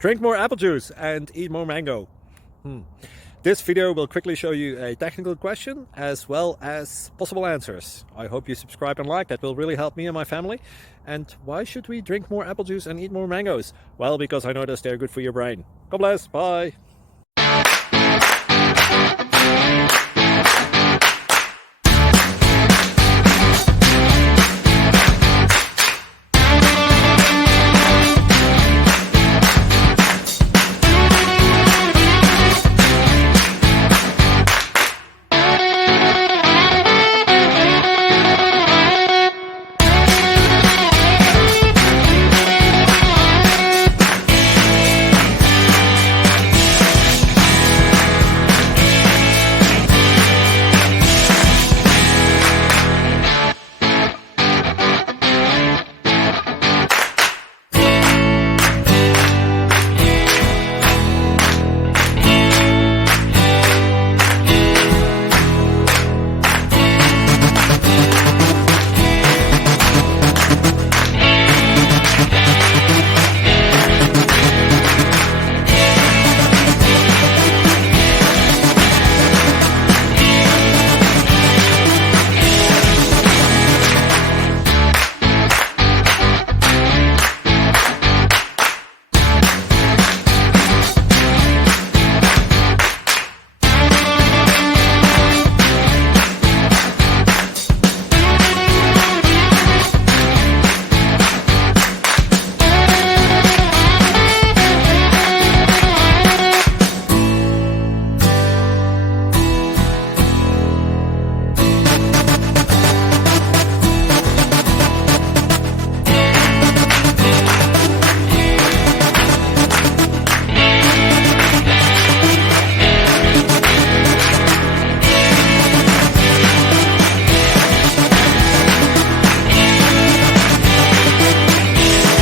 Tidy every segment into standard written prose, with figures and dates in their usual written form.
Drink more apple juice and eat more mango. This video will quickly show you a technical question as well as possible answers. I hope you subscribe and like, that will really help me and my family. And why should we drink more apple juice and eat more mangoes? Well, because I noticed they're good for your brain. God bless, bye.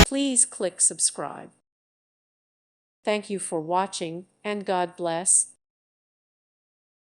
Please click subscribe. Thank you for watching, and God bless.